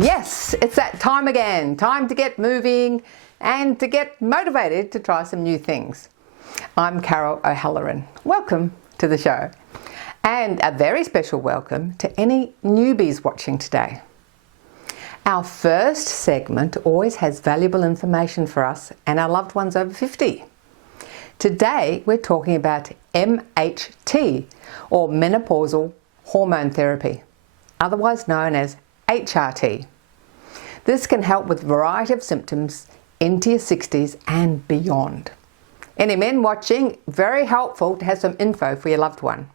Yes, it's that time again. Time to get moving and to get motivated to try some new things. I'm Carol O'Halloran. Welcome to the show. And a very special welcome to any newbies watching today. Our first segment always has valuable information for us and our loved ones over 50. Today we're talking about MHT, or Menopausal Hormone Therapy, otherwise known as HRT. This can help with a variety of symptoms into your 60s and beyond. Any men watching, very helpful to have some info for your loved one.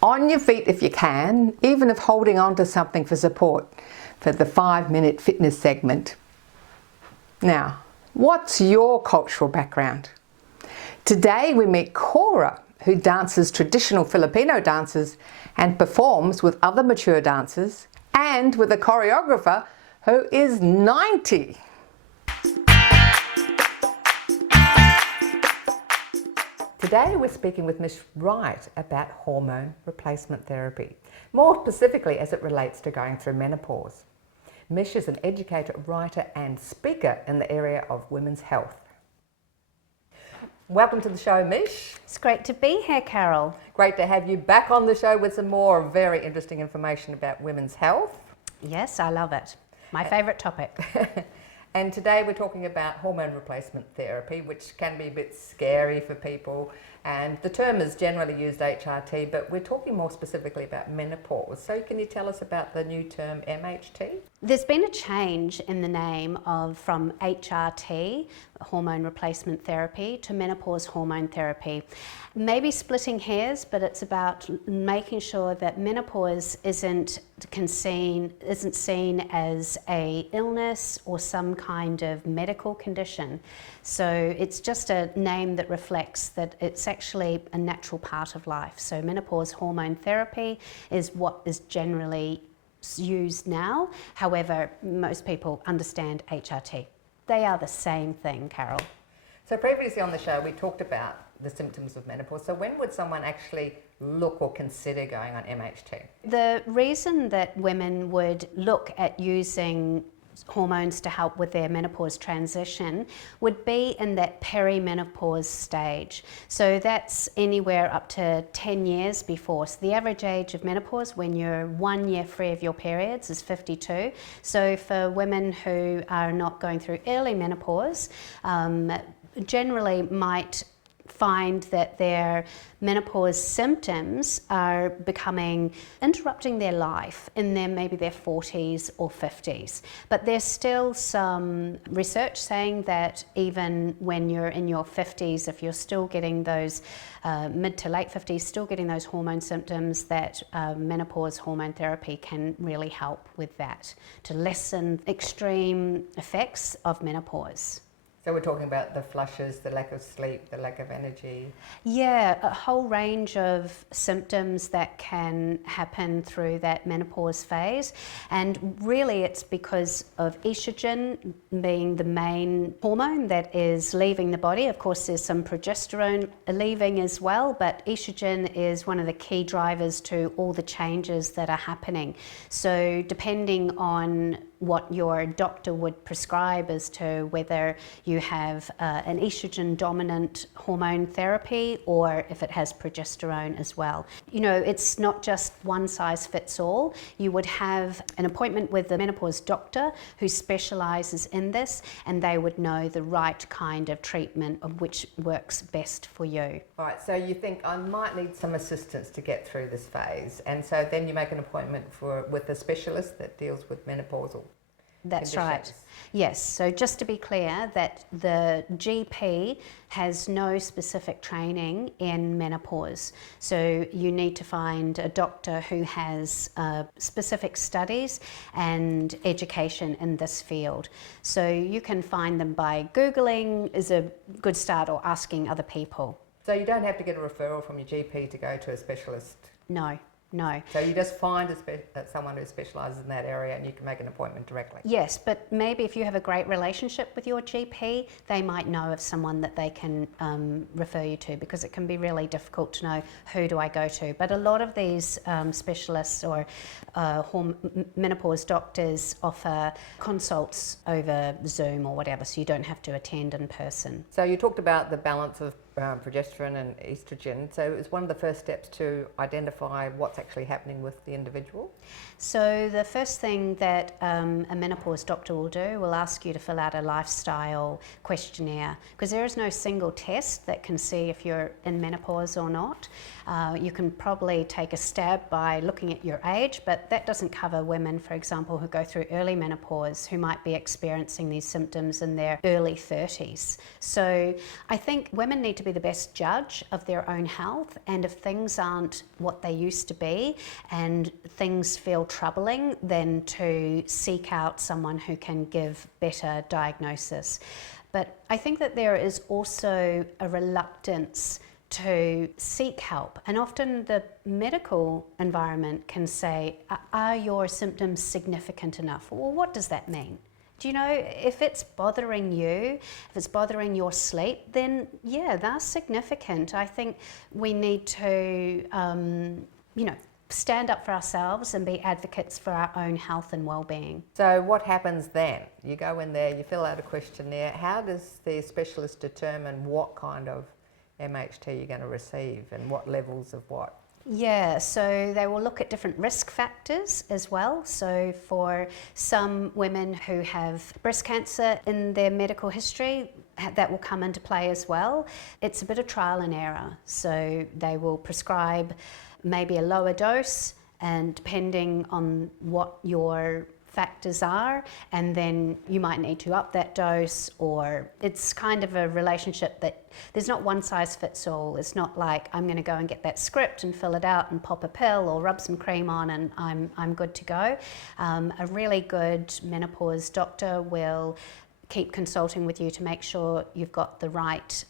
On your feet if you can, even if holding on to something for support for the 5-minute fitness segment. Now, what's your cultural background? Today we meet Cora, who dances traditional Filipino dances and performs with other mature dancers, and with a choreographer who is 90. Today we're speaking with Mish Wright about hormone replacement therapy, more specifically as it relates to going through menopause. Mish is an educator, writer and speaker in the area of women's health. Welcome to the show, Mish. It's great to be here, Carol. Great to have you back on the show with some more very interesting information about women's health. Yes, I love it. My favourite topic. And today we're talking about hormone replacement therapy, which can be a bit scary for people. And the term is generally used HRT, but we're talking more specifically about menopause. So can you tell us about the new term MHT? There's been a change in the name from HRT, hormone replacement therapy, to menopause hormone therapy. Maybe splitting hairs, but it's about making sure that menopause isn't seen as a illness or some kind of medical condition. So it's just a name that reflects that it's actually a natural part of life. So menopause hormone therapy is what is generally used now. However, most people understand HRT. They are the same thing, Carol. So previously on the show we talked about the symptoms of menopause. So when would someone actually look or consider going on MHT? The reason that women would look at using hormones to help with their menopause transition would be in that perimenopause stage. So that's anywhere up to 10 years before. So the average age of menopause when you're 1 year free of your periods is 52. So for women who are not going through early menopause, generally might find that their menopause symptoms are interrupting their life in maybe their 40s or 50s. But there's still some research saying that even when you're in your 50s, if you're still getting those mid to late 50s, still getting those hormone symptoms, that menopause hormone therapy can really help with that, to lessen extreme effects of menopause. So we're talking about the flushes, the lack of sleep, the lack of energy. Yeah, a whole range of symptoms that can happen through that menopause phase. And really it's because of estrogen being the main hormone that is leaving the body. Of course, there's some progesterone leaving as well, but estrogen is one of the key drivers to all the changes that are happening. So depending on what your doctor would prescribe as to whether you have an estrogen dominant hormone therapy or if it has progesterone as well. You know, it's not just one size fits all. You would have an appointment with the menopause doctor who specializes in this, and they would know the right kind of treatment of which works best for you. All right, so you think I might need some assistance to get through this phase, and so then you make an appointment with a specialist that deals with menopausal. That's conditions. right. Yes, so just to be clear that the GP has no specific training in menopause. So you need to find a doctor who has specific studies and education in this field. So you can find them by Googling is a good start, or asking other people. So you don't have to get a referral from your GP to go to a specialist? No. no. So you just find someone who specialises in that area and you can make an appointment directly? Yes, but maybe if you have a great relationship with your GP, they might know of someone that they can refer you to, because it can be really difficult to know who do I go to. But a lot of these specialists or menopause doctors offer consults over Zoom or whatever, so you don't have to attend in person. So you talked about the balance of progesterone and estrogen. So it's one of the first steps to identify what's actually happening with the individual? So the first thing that a menopause doctor will do will ask you to fill out a lifestyle questionnaire, because there is no single test that can see if you're in menopause or not. You can probably take a stab by looking at your age, but that doesn't cover women, for example, who go through early menopause, who might be experiencing these symptoms in their early 30s. So I think women need to be the best judge of their own health, and if things aren't what they used to be and things feel troubling, then to seek out someone who can give better diagnosis. But I think that there is also a reluctance to seek help, and often the medical environment can say, are your symptoms significant enough? Well, what does that mean? Do you know, if it's bothering you, if it's bothering your sleep, then yeah, that's significant. I think we need to, stand up for ourselves and be advocates for our own health and well-being. So what happens then? You go in there, you fill out a questionnaire. How does the specialist determine what kind of MHT you're going to receive and what levels of what? Yeah, so they will look at different risk factors as well. So for some women who have breast cancer in their medical history, that will come into play as well. It's a bit of trial and error. So they will prescribe maybe a lower dose, and depending on what your factors are, and then you might need to up that dose, or it's kind of a relationship that there's not one size fits all. It's not like I'm going to go and get that script and fill it out and pop a pill or rub some cream on and I'm good to go. A really good menopause doctor will keep consulting with you to make sure you've got the right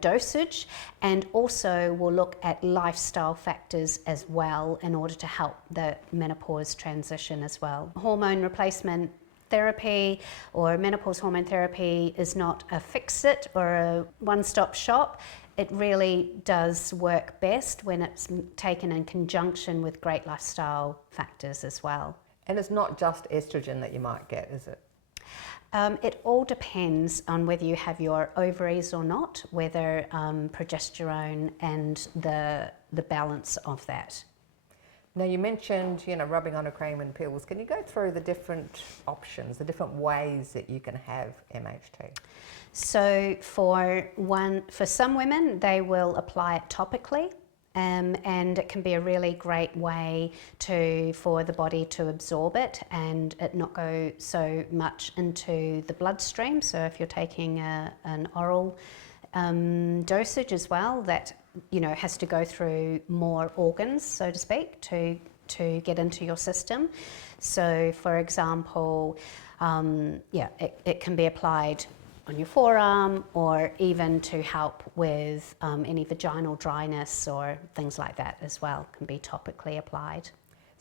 dosage, and also will look at lifestyle factors as well in order to help the menopause transition as well. Hormone replacement therapy or menopause hormone therapy is not a fix-it or a one-stop shop. It really does work best when it's taken in conjunction with great lifestyle factors as well. And it's not just estrogen that you might get, is it? It all depends on whether you have your ovaries or not, whether progesterone and the balance of that. Now you mentioned, rubbing on a cream and pills. Can you go through the different options, the different ways that you can have MHT? So for some women, they will apply it topically. And it can be a really great way for the body to absorb it and it not go so much into the bloodstream. So if you're taking an oral dosage as well, that has to go through more organs, so to speak, to get into your system. So for example, it can be applied on your forearm, or even to help with any vaginal dryness or things like that as well, can be topically applied.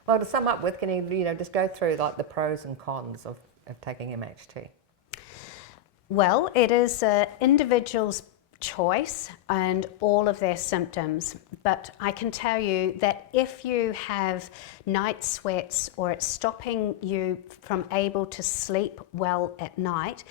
Well, to sum up with, can you just go through like the pros and cons of taking MHT? Well, it is an individual's choice and all of their symptoms, but I can tell you that if you have night sweats or it's stopping you from able to sleep well at night,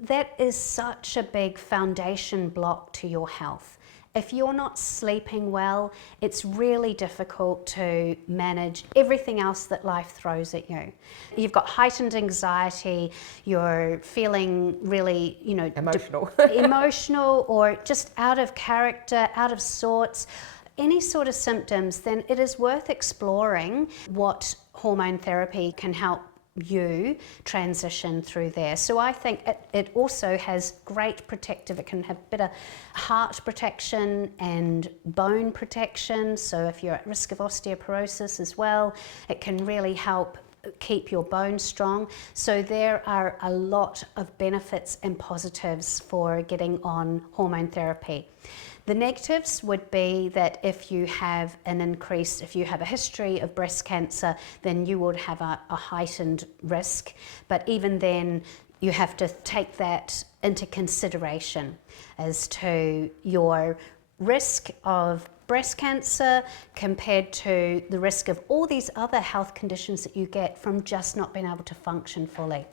that is such a big foundation block to your health. If you're not sleeping well, it's really difficult to manage everything else that life throws at you. You've got heightened anxiety, you're feeling really, emotional. emotional or just out of character, out of sorts, any sort of symptoms, then it is worth exploring what hormone therapy can help you transition through there. So I think it also has great protective, it can have a bit of heart protection and bone protection. So if you're at risk of osteoporosis as well, it can really help keep your bones strong. So there are a lot of benefits and positives for getting on hormone therapy. The negatives would be that if you have if you have a history of breast cancer, then you would have a heightened risk. But even then, you have to take that into consideration as to your risk of breast cancer compared to the risk of all these other health conditions that you get from just not being able to function fully.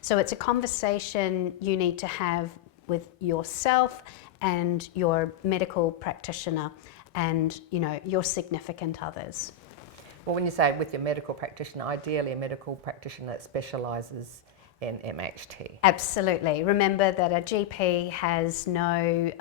So it's a conversation you need to have with yourself and your medical practitioner and, you know, your significant others. Well, when you say with your medical practitioner, ideally a medical practitioner that specialises in MHT. Absolutely. Remember that a GP has no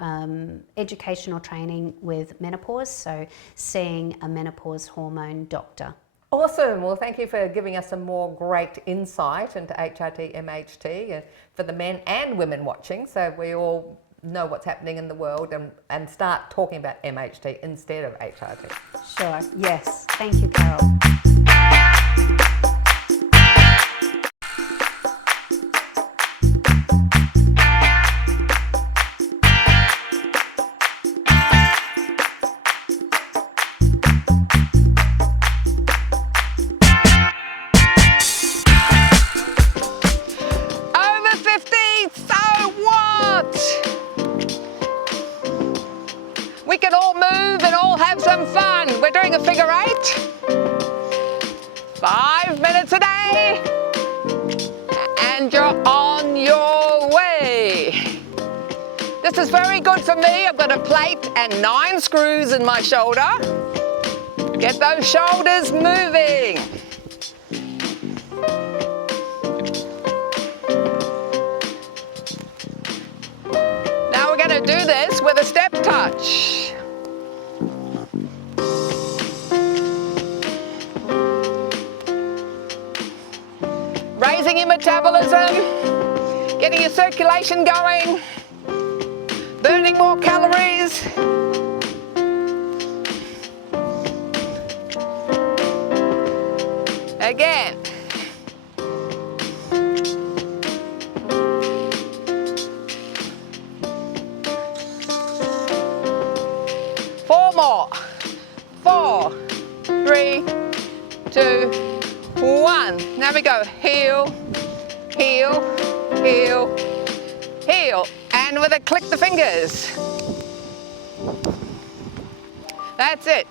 educational training with menopause, so seeing a menopause hormone doctor. Awesome. Well, thank you for giving us some more great insight into HRT, MHT for the men and women watching, so we all know what's happening in the world and start talking about MHT instead of HRT. Sure. Yes. Thank you, Carol. We can all move and all have some fun. We're doing a figure 8. 5 minutes a day. And you're on your way. This is very good for me. I've got a plate and 9 screws in my shoulder. Get those shoulders moving. Now we're going to do this with a step touch. Raising your metabolism, getting your circulation going, burning more calories. Again. Four more. 4, 3, 2, 1. Now we go. Heel, heel, heel, heel. And with a click the fingers. That's it.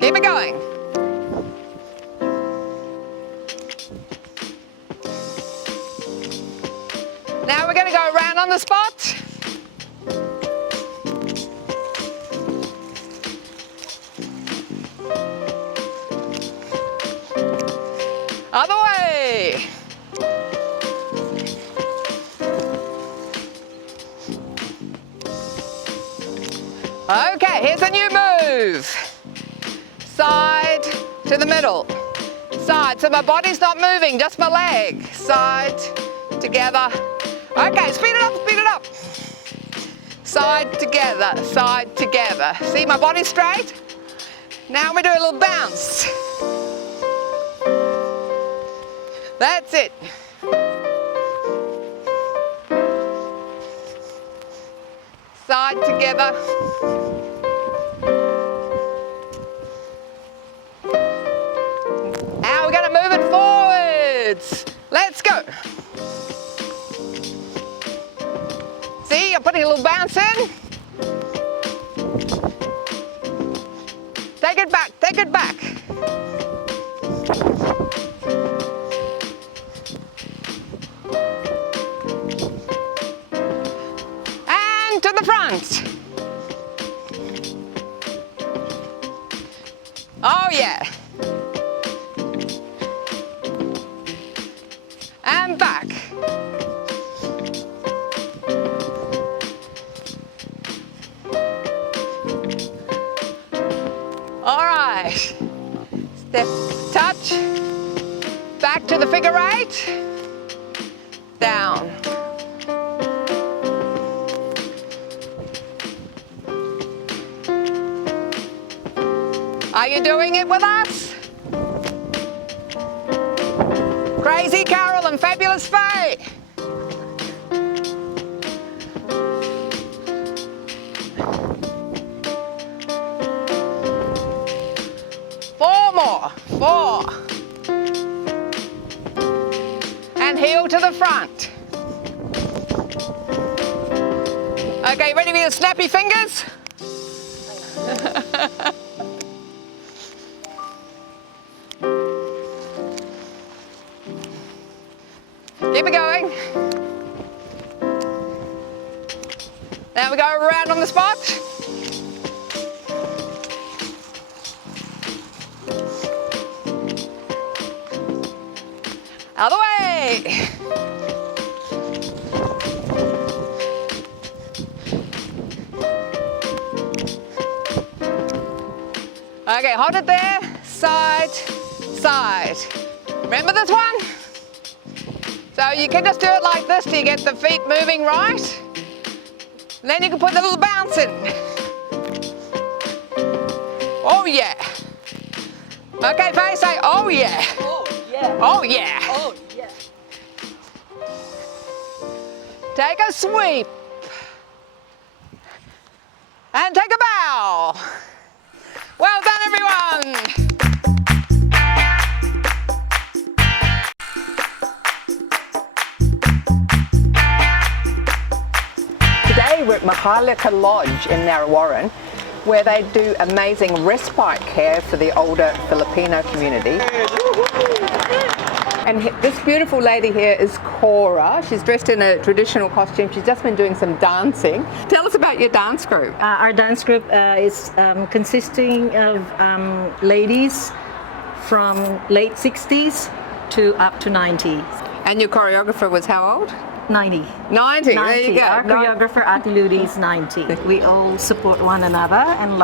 Keep it going. Now we're going to go around on the spot. Other way. Okay, here's a new move. Side to the middle. Side, so my body's not moving, just my leg. Side, together. Okay, speed it up, speed it up. Side together, side together. See, my body's straight. Now we do a little bounce. That's it. Side together. Now we're going to move it forwards. Let's go. See, I'm putting a little bounce in. Take it back, take it back. And to the front. Oh yeah. And back. All right. Step, touch. Back to the figure 8. Down. Are you doing it with us? Crazy Carol and Fabulous Faye. the front. Okay, ready for your snappy fingers? Keep it going. Now we go around on the spot. Out of the way. Okay, hold it there. Side, side. Remember this one? So you can just do it like this till you get the feet moving right. And then you can put a little bounce in. Oh yeah. Okay, Faye, say oh yeah. Oh yeah. Oh yeah. Oh yeah. Take a sweep. And take a bow. Well done, everyone. Today we're at Maharlika Lodge in Narrawarren, where they do amazing respite care for the older Filipino community. And this beautiful lady here is Cora. She's dressed in a traditional costume. She's just been doing some dancing. Tell us about your dance group. Our dance group is consisting of ladies from late 60s to up to 90. And your choreographer was how old? 90. 90. There you go. Our choreographer, Ate Ludi, is 90. We all support one another and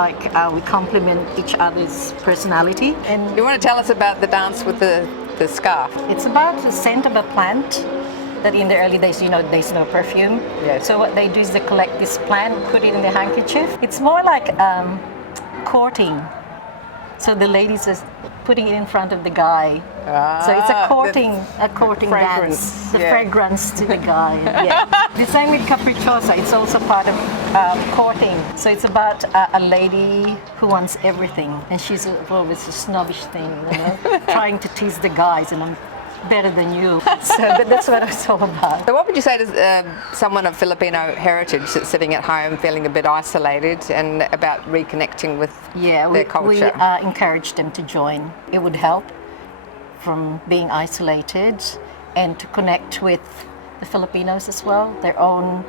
we complement each other's personality. And You want to tell us about the dance with the scarf? it's about the scent of a plant that in the early days, there's no perfume. Yes. So what they do is they collect this plant, put it in the handkerchief. It's more like courting. So the ladies are putting it in front of the guy. So it's a courting fragrance, dance. The yeah. fragrance to the guy. Yeah. The same with capricciosa. It's also part of courting. So it's about a lady who wants everything, and she's always a snobbish thing, trying to tease the guys, and I'm better than you. So that's what it's all about. So what would you say to someone of Filipino heritage that's sitting at home feeling a bit isolated and about reconnecting with their culture? We encourage them to join. It would help from being isolated and to connect with the Filipinos as well, their own,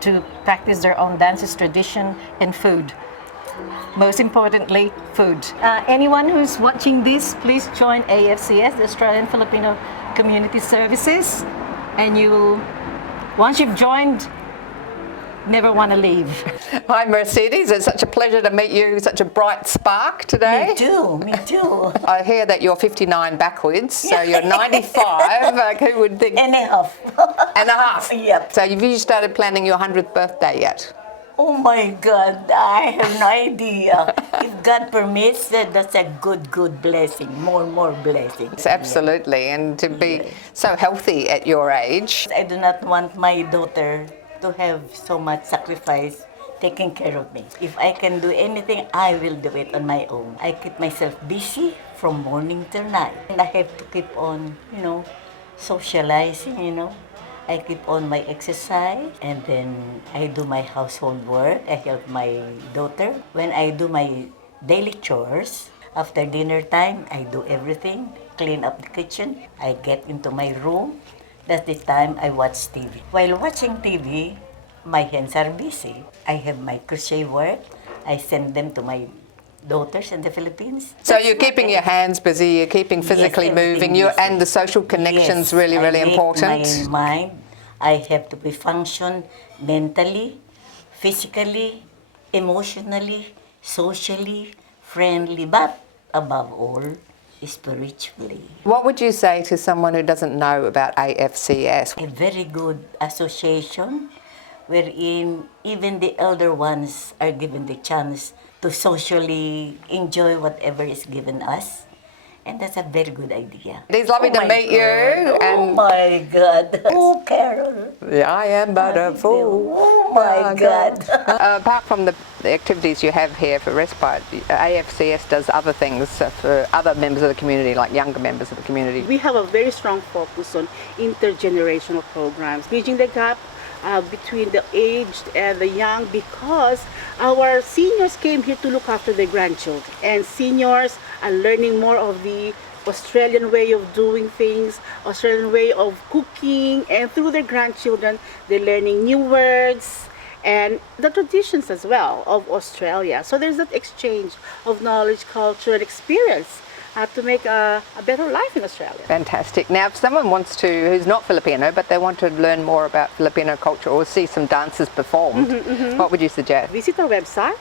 to practice their own dances, tradition, and food. Most importantly, food. Anyone who's watching this, please join AFCS, the Australian-Filipino Community Services, and once you've joined, never want to leave. Hi Mercedes, it's such a pleasure to meet you, such a bright spark today. Me too. I hear that you're 59 backwards, so you're 95, like who would think? And a half. And a half. Yep. So have you started planning your 100th birthday yet? Oh my God, I have no idea. If God permits, that's a good blessing, more blessings. Yes, absolutely, and to be so healthy at your age. I do not want my daughter to have so much sacrifice taking care of me. If I can do anything, I will do it on my own. I keep myself busy from morning till night. And I have to keep on, socializing, I keep on my exercise, and then I do my household work. I help my daughter. When I do my daily chores, after dinner time, I do everything, clean up the kitchen. I get into my room. That's the time I watch TV. While watching TV, my hands are busy. I have my crochet work. I send them to my daughters in the Philippines. So you're keeping your hands busy, you're keeping physically moving, and the social connections really important. My mind, I have to be function mentally, physically, emotionally, socially, friendly, but above all, spiritually. What would you say to someone who doesn't know about AFCS? A very good association wherein even the elder ones are given the chance to socially enjoy whatever is given us. And that's a very good idea. It is lovely to my meet you. God. Oh my God. Oh, Carol. I am but a fool. Oh my God. Apart from the activities you have here for respite, AFCS does other things for other members of the community, like younger members of the community. We have a very strong focus on intergenerational programs, bridging the gap between the aged and the young, because our seniors came here to look after their grandchildren, and seniors are learning more of the Australian way of doing things, Australian way of cooking, and through their grandchildren they're learning new words and the traditions as well of Australia. So there's that exchange of knowledge, culture, and experience to make a better life in Australia. Fantastic. Now, if someone wants to, who's not Filipino, but they want to learn more about Filipino culture or see some dances performed, what would you suggest? Visit our website.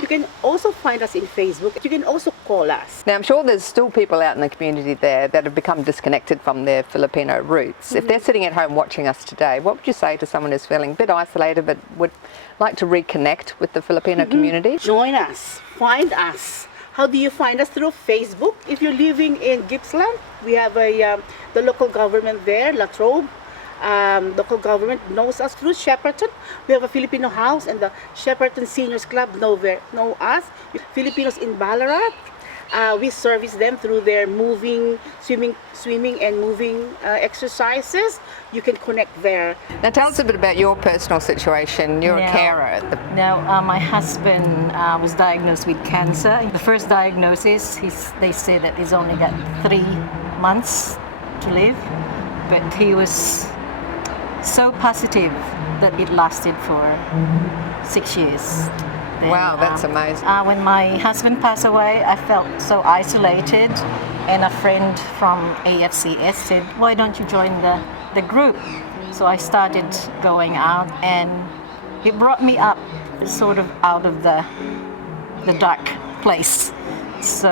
You can also find us in Facebook. You can also call us. Now, I'm sure there's still people out in the community there that have become disconnected from their Filipino roots. If they're sitting at home watching us today, what would you say to someone who's feeling a bit isolated but would like to reconnect with the Filipino community? Join us. Find us. How do you find us? Through Facebook. If you're living in Gippsland, we have the local government there, La Trobe. Local government knows us through Shepparton. We have a Filipino house, and the Shepparton Seniors Club know us. Filipinos in Ballarat, we service them through their swimming and moving exercises. You can connect there. Now, tell us a bit about your personal situation. You're a carer. Now, my husband was diagnosed with cancer. The first diagnosis, they say that he's only got 3 months to live, but he was so positive that it lasted for 6 years. Then, Wow, that's amazing. When my husband passed away, I felt so isolated, and a friend from AFCS said, "Why don't you join the group?" So I started going out, and it brought me up sort of out of the dark place. So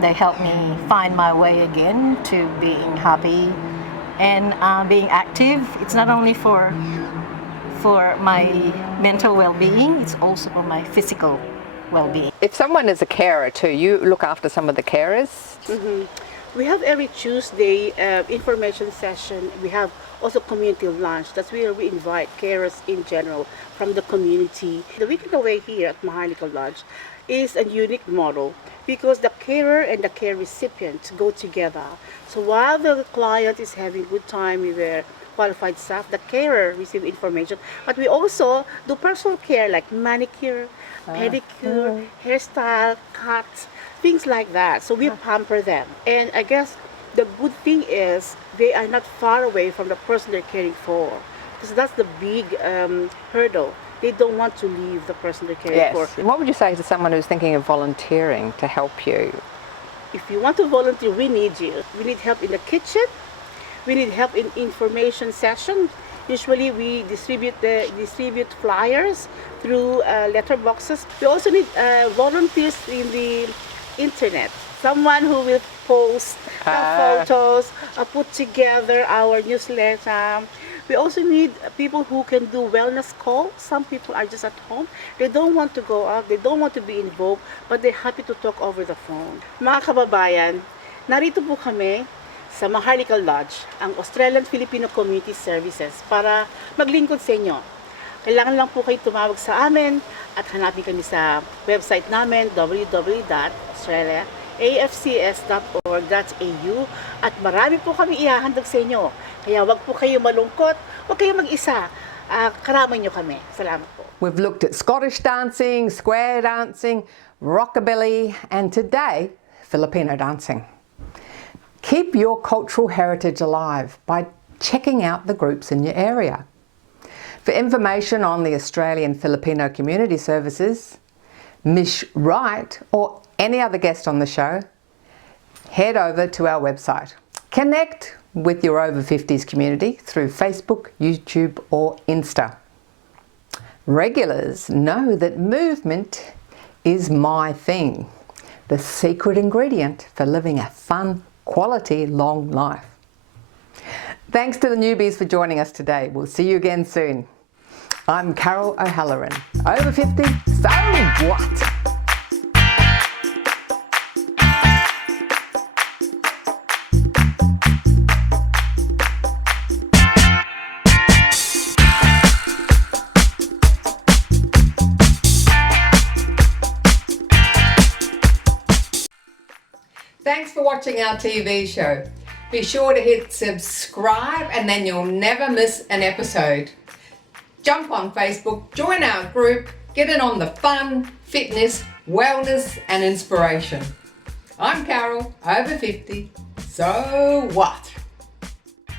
they helped me find my way again to being happy and being active. It's not only for my mental well-being, it's also for my physical well-being. If someone is a carer too, you look after some of the carers? We have every Tuesday information session. We have also community lunch. That's where we invite carers in general from the community. The weekend away here at Maharlika Lodge is a unique model because the carer and the care recipient go together. So while the client is having a good time with their qualified staff, the carer receives information, but we also do personal care like manicure, pedicure, hairstyle, cuts, things like that. So we pamper them. And I guess the good thing is they are not far away from the person they're caring for, because that's the big hurdle. They don't want to leave the person they're caring for. And what would you say to someone who's thinking of volunteering to help you? If you want to volunteer, we need you. We need help in the kitchen. We need help in information session. Usually we distribute flyers through letterboxes. We also need volunteers in the internet. Someone who will post photos, put together our newsletter. We also need people who can do wellness calls. Some people are just at home. They don't want to go out. They don't want to be involved, but they're happy to talk over the phone. Mga kababayan, narito po kami sa Maharlika Lodge, ang Australian-Filipino Community Services, para maglingkod sa inyo. Kailangan lang po kayo tumawag sa amin at hanapin kami sa website namin, www.australiaafcs.org.au, at marami po kami ihahandog sa inyo. Kaya wag po kayo malungkot, wag kayo mag-isa. Karamay nyo kami. Salamat po. We've looked at Scottish dancing, square dancing, rockabilly, and today, Filipino dancing. Keep your cultural heritage alive by checking out the groups in your area. For information on the Australian-Filipino Community Services, Mish Wright, or any other guest on the show, head over to our website. Connect with your over 50s community through Facebook, YouTube, or Insta. Regulars know that movement is my thing, the secret ingredient for living a fun, quality, long life. Thanks to the newbies for joining us today. We'll see you again soon. I'm Carol O'Halloran. Over 50, so what? Thanks for watching our TV show. Be sure to hit subscribe and then you'll never miss an episode. Jump on Facebook, join our group, get in on the fun, fitness, wellness and inspiration. I'm Carol, over 50. So what?